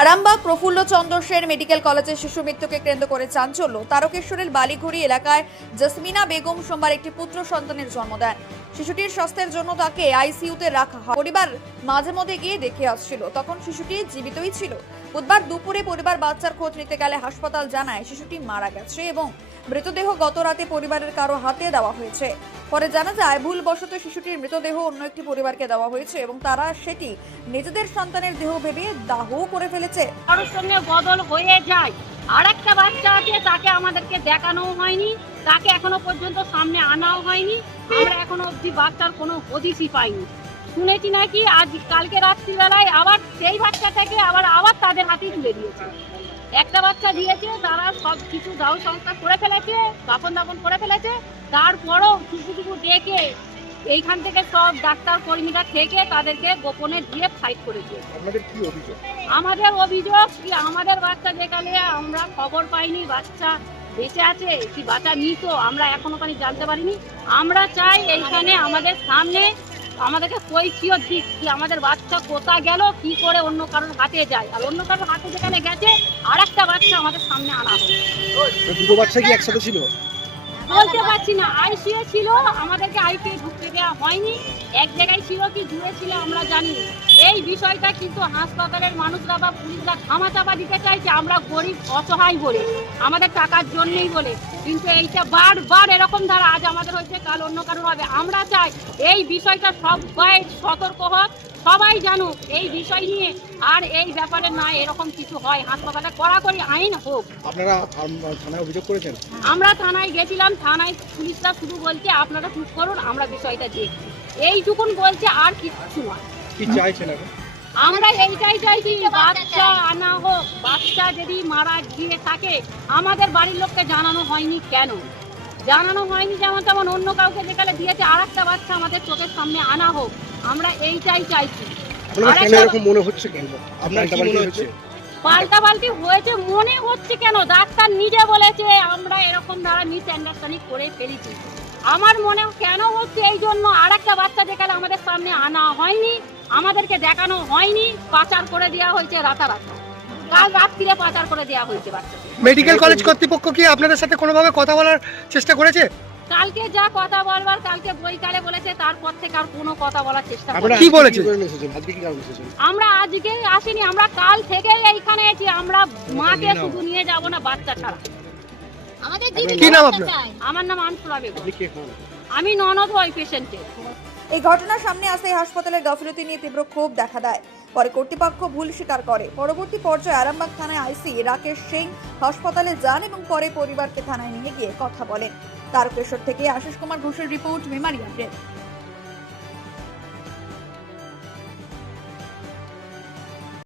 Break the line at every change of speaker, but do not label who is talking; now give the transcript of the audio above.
Arambagh Prafulla Chandra Sen medical কলেজের শিশু মৃত্যুকে কেন্দ্র করে চাঞ্চল্য। তারকেশ্বরের বালিঘুড়ি এলাকায় জসমিনা বেগম সোমবার একটি পুত্র সন্তানের জন্ম দেন। শিশুটির স্বাস্থ্যের জন্য তাকে আইসিইউতে রাখা হয়। পরিবার মাঝে মধ্যে গিয়ে দেখে আসছিল। তখন শিশুটি জীবিতই ছিল। বুধবার দুপুরে পরিবার বাচ্চার খোঁজ নিতে গেলে হাসপাতাল জানায় শিশুটি মারা গেছে এবং মৃতদেহ গত রাতে পরিবারের কারও হাতে দেওয়া হয়েছে। পরে জানা যায়, ভুলবশত শিশুটির মৃতদেহ অন্য একটি পরিবারকে দেওয়া হয়েছে এবং তারা সেটি নিজেদের সন্তানের দেহ ভেবে দাহ করে ফেলেছে।
কারোর সঙ্গে বদল হয়ে যায়। আর একটা বাচ্চা আছে, তাকে আমাদেরকে দেখানো হয়নি, তাকে এখনও পর্যন্ত সামনে আনাও হয়নি। আমরা এখনও অবধি বাচ্চার কোনো হদিসই পাইনি। শুনেছি নাকি, আজ কালকে রাত্রিবেলায় আবার সেই বাচ্চা থেকে আবার আবার তাদের হাতেই তুলে দিয়েছে। একটা বাচ্চা দিয়েছে তারা সব কিছু দাও সংস্কার করে ফেলেছে দাপন দাপন করে ফেলেছে। তারপরও টুকু টুকু ডেকে এইখান থেকে সব ডাক্তার কর্মীরা থেকে তাদেরকে গোপনে দিয়ে ফাইট করে দিয়েছে।
আপনাদের কি অভিযোগ?
আমাদের অভিযোগ কি আমাদের বাচ্চা যেখানে আমরা খবর পাইনি বাচ্চা বেঁচে আছে কি বাচ্চা মৃত আমরা এখনও পানি জানতে পারিনি। আমরা চাই এইখানে আমাদের সামনে আমাদেরকে কৈফিয়ত দিক কি আমাদের বাচ্চা কোথা গেল, কি করে অন্য কারোর হাতে যায়। আর অন্য কারোর হাতে যেখানে গেছে আর একটা বাচ্চা আমাদের সামনে আনা
হলো। দুটো বাচ্চা কি একসাথে ছিল?
বলতে পারছি না। আইসিএ ছিল, আমাদেরকে আইসিএ ঢুকতে দেওয়া হয়নি। এক জায়গায় ছিল কি, দূরে ছিল আমরা জানি। এই বিষয়টা কিন্তু হাসপাতালের মানুষরা বা পুলিশরা ধামাচাপা দিতে চাইছে, আমরা গরিব, অসহায় বলে। আমাদের টাকার জন্যই বলে। কিন্তু এইটা বারবার এরকম ধারা, আজ আমাদের হয়েছে, কাল অন্য কারও হবে। আমরা চাই এই বিষয়টা সবাই সতর্ক হোক সবাই জানুক এই বিষয় নিয়ে আর এই ব্যাপারে না এরকম কিছু হয়। হাসপাতালে কড়াকড়ি আইন হোক।
আপনারা থানায় অভিযোগ করেছেন?
আমরা থানায় গেছিলাম থানায় পুলিশরা শুধু বলছে আপনারা চুপ করুন আমরা বিষয়টা দেখছি। এইটুকুন বলছে আর কিচ্ছু নয়
কি চাইছেন
আমরা এইটাই চাইছি বাচ্চা আনা হোক বাচ্চা যদি মারা গিয়ে থাকে আমাদের বাড়ির লোককে জানানো হয়নি কেন? জানানো হয়নি যেমন তেমন অন্য কাউকে যেখানে দিয়েছে আর একটা বাচ্চা আমাদের চোখের সামনে আনা হোক। আমরা এইটাই চাইছি।
আপনাদের কেন
আরেকটা-
এরকম মনে হচ্ছে কেন? আপনার কি মনে হচ্ছে?
পাল্টা পাল্টি হয়েছে মনে হচ্ছে কেন? ডাক্তার নিজে বলেছে আমরা এরকম দ্বারা মিস আন্ডারস্ট্যান্ডিং করে ফেলেছি। আমার মনে কেন হচ্ছে এই জন্য আর একটা বাচ্চা যেখানে আমাদের সামনে আনা হয়নি আমাদেরকে দেখানো হয়নি পাচার করে দেওয়া হয়েছে রাতারাতি। কাল রাত্রিরে পাচার করে দেওয়া হয়েছে বাচ্চা
মেডিকেল কলেজ কর্তৃপক্ষ কি আপনাদের সাথে কোনোভাবে কথা বলার চেষ্টা করেছে?
কালকে যা কথা বলবার কালকে বইকালে বলেছে তারপর থেকে আর কোনো কথা বলার চেষ্টা।
আপনারা
কি বলেছে?
আমরা আজকে আসিনি আমরা কাল থেকে এইখানে আছি। আমরা মাকে শুধু নিয়ে যাব না বাচ্চা ছাড়া।
আমাদের
আপনার
কি নাম আপনার?
আমার নাম আনসুরা বেগম। আমি ননদ হই পেশেন্টের
এই ঘটনার সামনে আসতে হাসপাতালের গাফিলতি নিয়ে তীব্র ক্ষোভ দেখা দেয়। পরে কর্তৃপক্ষ ভুল স্বীকার করে। পরবর্তী পর্যায়ে আরামবাগ থানায় আইসি রাকেশ সিং হাসপাতালে যান এবং পরে পরিবারকে থানায় নিয়ে গিয়ে কথা বলেন। তারকেশ্বর থেকে আশিস কুমার ঘোষের রিপোর্ট মেমারি আপডেট।